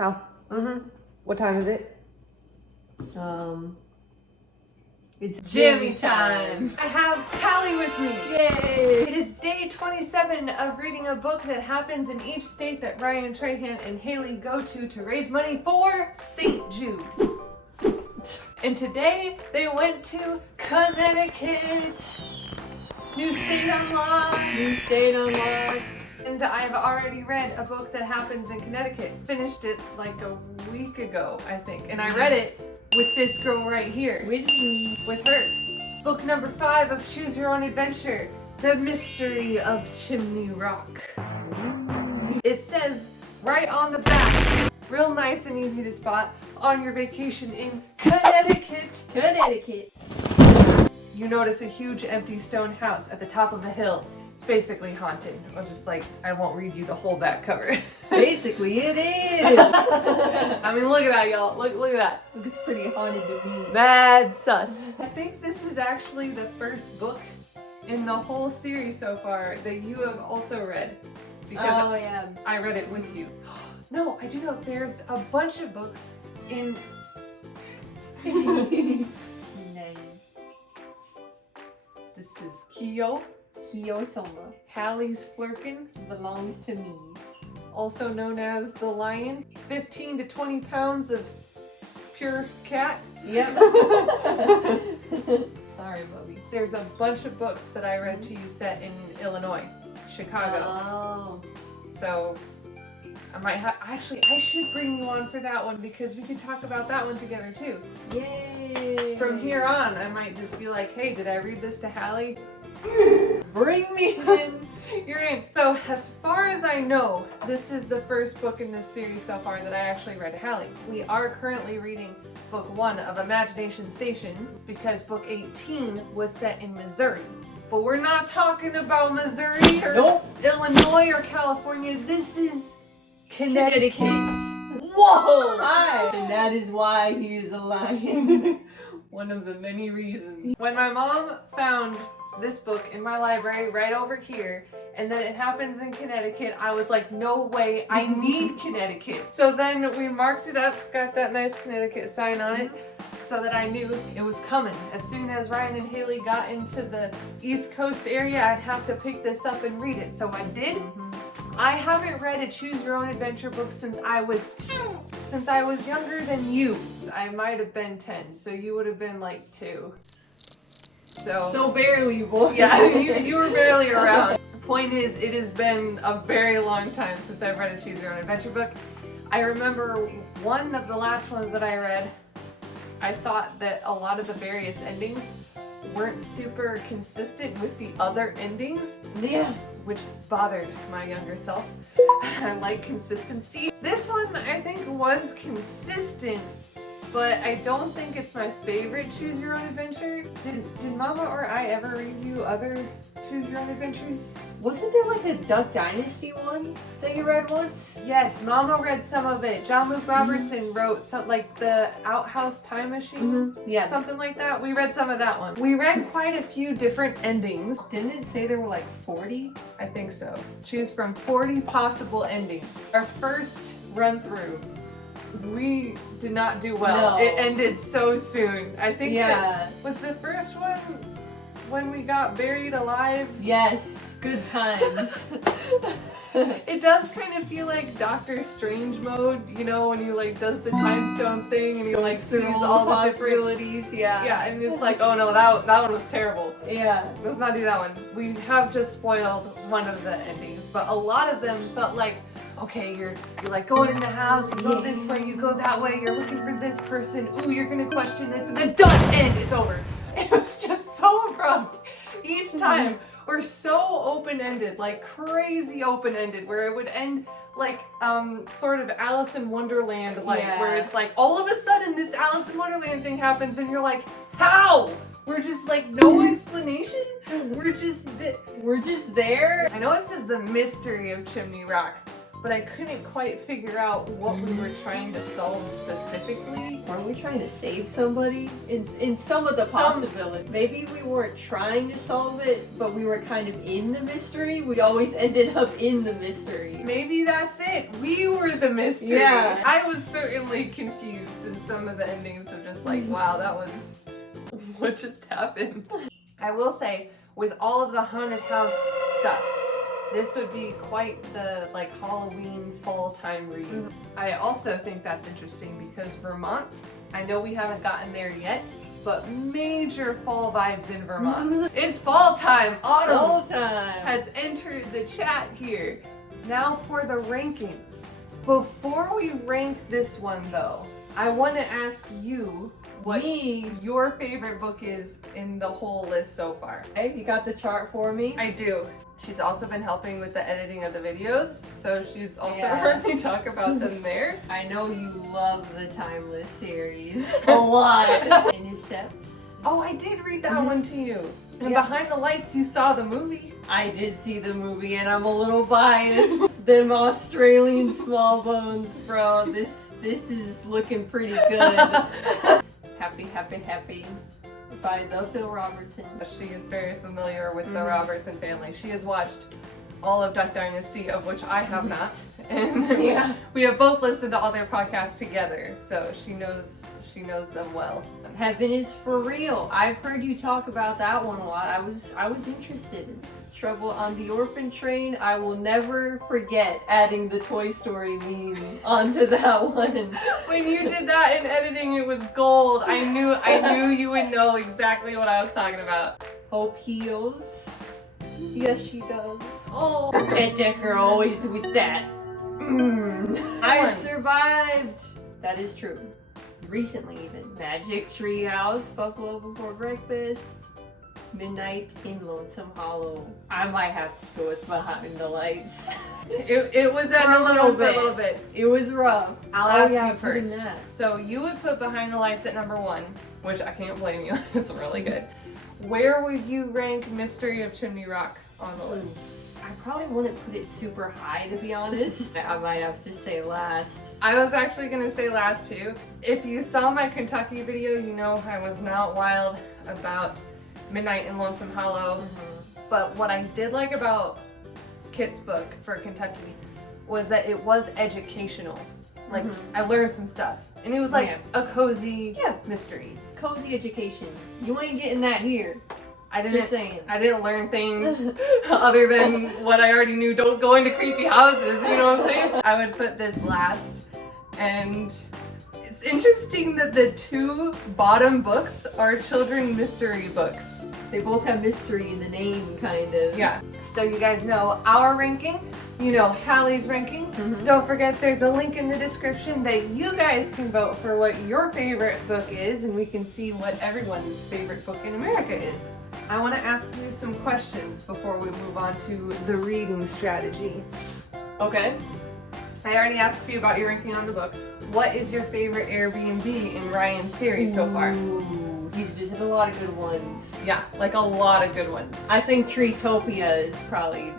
How? Mm-hmm. What time is it? It's Jimmy time. I have Callie with me. Yay! It is day 27 of reading a book that happens in each state that Ryan Trahan and Haley go to raise money for St. Jude. And today they went to Connecticut. New state unlocked. New state unlocked. And I've already read a book that happens in Connecticut. Finished it like a week ago, I think. And I read it with this girl right here. With me. With her. Book number 5 of Choose Your Own Adventure. The Mystery of Chimney Rock. It says right on the back, real nice and easy to spot, on your vacation in Connecticut. Connecticut. You notice a huge empty stone house at the top of a hill. It's basically haunted. I won't read you the whole back cover. Basically, it is. I mean, look at that, y'all. Look at that. Looks pretty haunted to me. Mad sus. I think this is actually the first book in the whole series so far that you have also read. Because yeah. I read it with you. No, I do know there's a bunch of books in... Name. This is Kyo. Kyo Soma. Hallie's Flirkin, Belongs to me. also known as the lion. 15 to 20 pounds of pure cat. Yep. Sorry, Bubby. There's a bunch of books that I read to you set in Illinois, Chicago. Oh. So I might have, actually I should bring you on for that one because we could talk about that one together too. Yay! From here on, I might just be like, hey, did I read this to Hallie? Bring me in. You're in. So as far as I know, this is the first book in this series so far that I actually read to Hallie. We are currently reading book 1 of Imagination Station because book 18 was set in Missouri. But we're not talking about Missouri or Illinois or California. This is Connecticut. Whoa! Hi! And that is why he is a lion. One of the many reasons. When my mom found this book in my library right over here, and then it happens in Connecticut, I was like, no way, I need Connecticut. So then we marked it up, it's got that nice Connecticut sign on it, so that I knew it was coming. As soon as Ryan and Haley got into the East Coast area, I'd have to pick this up and read it. So I did. I haven't read a Choose Your Own Adventure book since I was younger than you. I might have been 10, so you would have been like 2. So barely, boy. yeah, you were barely around. The point is, it has been a very long time since I've read a Choose Your Own Adventure book. I remember one of the last ones that I read, I thought that a lot of the various endings weren't super consistent with the other endings. Yeah. Which bothered my younger self. I like consistency. This one I think was consistent, but I don't think it's my favorite Choose Your Own Adventure. Did Mama or I ever read you other Choose Your Own Adventures? Wasn't there like a Duck Dynasty one that you read once? Yes, Mama read some of it. John Luke Robertson wrote some, like the Outhouse Time Machine, Yeah. something like that. We read some of that one. We read quite a few different endings. Didn't it say there were like 40? I think so. Choose from 40 possible endings. Our first run through, we did not do well. No. It ended so soon. I think Yeah. that was the first one when we got buried alive. Yes. Good times. It does kind of feel like Doctor Strange mode, you know, when he like does the time stone thing and he like sees all the different possibilities. Yeah. yeah, and it's like, oh no, that one was terrible. Yeah. Let's not do that one. We have just spoiled one of the endings, but a lot of them felt like, okay, you're like going in the house, you go this way, you go that way, you're looking for this person, ooh, you're gonna question this, and then done, end, it's over. It was just so abrupt each time. Or so open-ended, like crazy open-ended, where it would end like sort of Alice in Wonderland, like where it's like all of a sudden this Alice in Wonderland thing happens and you're like, how? We're just like, no explanation? We're just there. there. I know it says the mystery of Chimney Rock, but I couldn't quite figure out what we were trying to solve specifically. Weren't we trying to save somebody? In some of the possibilities. Maybe we weren't trying to solve it, but we were kind of in the mystery. We always ended up in the mystery. Maybe that's it. We were the mystery. Yeah. I was certainly confused in some of the endings of just like, wow, that was... what just happened? I will say, with all of the haunted house stuff, this would be quite the like Halloween fall time read. I also think that's interesting because Vermont, I know we haven't gotten there yet, but major fall vibes in Vermont. It's fall time. Autumn All time. has entered the chat here. Now for the rankings. Before we rank this one though, I want to ask you what your favorite book is in the whole list so far. Hey, you got the chart for me? I do. She's also been helping with the editing of the videos, so she's also Yeah. heard me talk about them there. I know you love the Timeless series a lot. In his steps. Oh, I did read that one to you. And Yeah. Behind the Lights, you saw the movie. I did see the movie and I'm a little biased. Them Australian small bones, bro. This is looking pretty good. Happy by the Phil Robertson. She is very familiar with the Robertson family. She has watched all of Duck Dynasty, of which I have not. And Yeah. we have both listened to all their podcasts together, so she knows them well. Heaven is for real. I've heard you talk about that one a lot. I was interested in Trouble on the Orphan Train. I will never forget adding the Toy Story meme onto that one. When you did that in editing, it was gold. I knew you would know exactly what I was talking about. Hope heals. Yes, she does. Oh, that Dekker always with that. I survived. That is true. Recently even. Magic Treehouse, Buffalo Before Breakfast, Midnight in Lonesome Hollow. I might have to go with Behind the Lights. It was at For a little for a little bit. It was rough. I'll ask yeah, you put in first. that. So you would put Behind the Lights at number 1, which I can't blame you. It's really good. Where would you rank Mystery of Chimney Rock on the list? I probably wouldn't put it super high, to be honest. I might have to say last. I was actually gonna say last too. If you saw my Kentucky video, you know I was not wild about Midnight in Lonesome Hollow. But what I did like about Kit's book for Kentucky was that it was educational. Like, I learned some stuff. And it was like a cozy mystery. Cozy education. You ain't getting that here. Just saying. I didn't learn things other than what I already knew. Don't go into creepy houses, you know what I'm saying? I would put this last. And it's interesting that the 2 bottom books are children mystery books. They both have mystery in the name, kind of. Yeah. So you guys know our ranking. You know Hallie's ranking. Don't forget there's a link in the description that you guys can vote for what your favorite book is, and we can see what everyone's favorite book in America is. I want to ask you some questions before we move on to the reading strategy. Okay. I already asked you about your ranking on the book. What is your favorite Airbnb in Ryan's series so far? Ooh, he's visited a lot of good ones. Yeah, like a lot of good ones. I think Treetopia is probably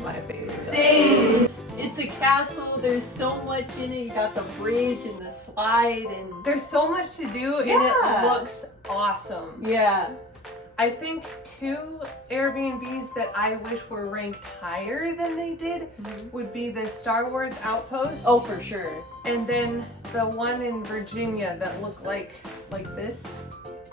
my favorite. Same. It's a castle. There's so much in it. You got the bridge and the slide, and There's so much to do, and it looks awesome. yeah. I think 2 Airbnbs that I wish were ranked higher than they did would be the Star Wars Outpost. Oh, for sure. And then the one in Virginia that looked like this.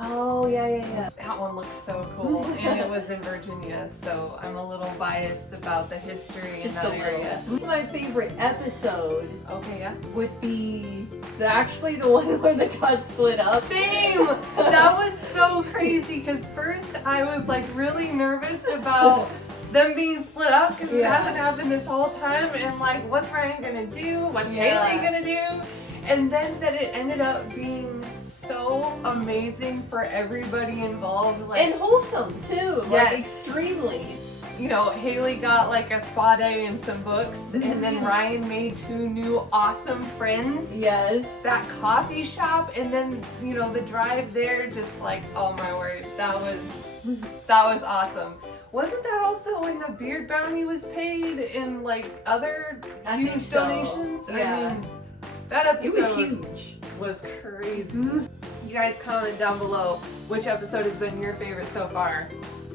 Oh, yeah. That one looks so cool. And it was in Virginia, so I'm a little biased about the history in that area. My favorite episode Okay, yeah. would be actually the one where they got split up. Same! That was so crazy because first I was like really nervous about them being split up because it hasn't happened this whole time, and like, what's Ryan gonna do? What's Haley gonna do? And then that it ended up being so amazing for everybody involved. Like, And wholesome too. Like extremely. You know, Haley got like a spa day and some books, and then Ryan made 2 new awesome friends. Yes. That coffee shop, and then, you know, the drive there, just like, oh my word, that was awesome. Wasn't that also when the beard bounty was paid and like other huge donations? Yeah. I mean, that episode It was huge. was crazy. You guys comment down below which episode has been your favorite so far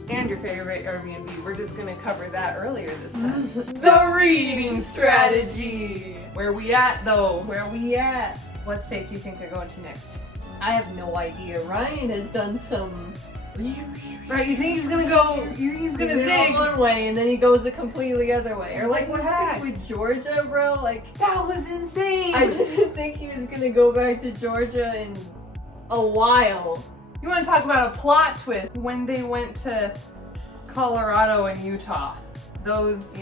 and your favorite Airbnb. We're just gonna cover that earlier this time. The reading strategy. Where we at though? Where we at? What state do you think they're going to next? I have no idea. Ryan has done some. Right, you think he's gonna go? You think he's gonna zig? one way and then he goes a completely other way. Or like what Relax. happened with Georgia, bro? Like That was insane. I didn't think he was gonna go back to Georgia in a while. You want to talk about a plot twist when they went to Colorado and Utah? Those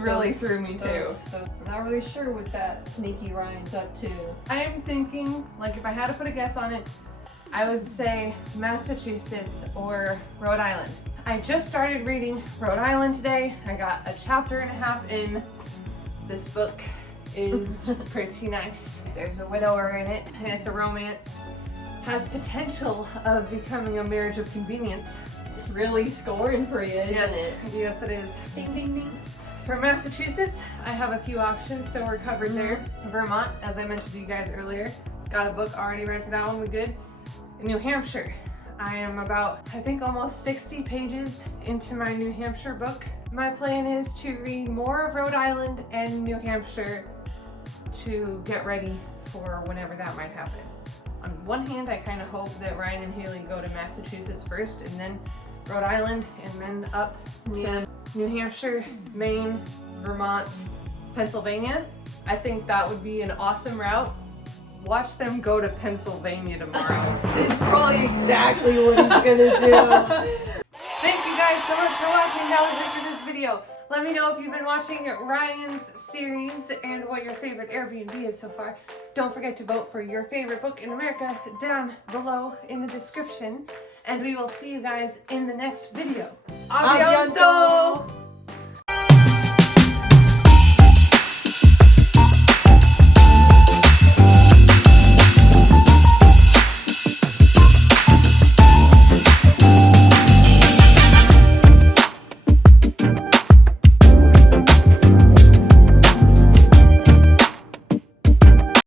really threw me too. I'm not really sure what that sneaky Ryan's up to. I'm thinking, like, if I had to put a guess on it, I would say Massachusetts or Rhode Island. I just started reading Rhode Island today. I got a chapter and a half in. This book is pretty nice. There's a widower in it, and it's a romance. Has potential of becoming a marriage of convenience. It's really scoring for you, isn't it? Yes, it is. Ding, ding, ding. For Massachusetts, I have a few options, so we're covered there. Vermont, as I mentioned to you guys earlier, got a book already read for that one. We good. New Hampshire. I am about, I think, almost 60 pages into my New Hampshire book. My plan is to read more of Rhode Island and New Hampshire to get ready for whenever that might happen. On one hand, I kind of hope that Ryan and Haley go to Massachusetts first, and then Rhode Island, and then up to New Hampshire, Maine, Vermont, Pennsylvania. I think that would be an awesome route. Watch them go to Pennsylvania tomorrow. It's probably exactly what he's gonna do. Thank you guys so much for watching. That was it for this video. Let me know if you've been watching Ryan's series and what your favorite Airbnb is so far. Don't forget to vote for your favorite book in America down below in the description. And we will see you guys in the next video. Avianto!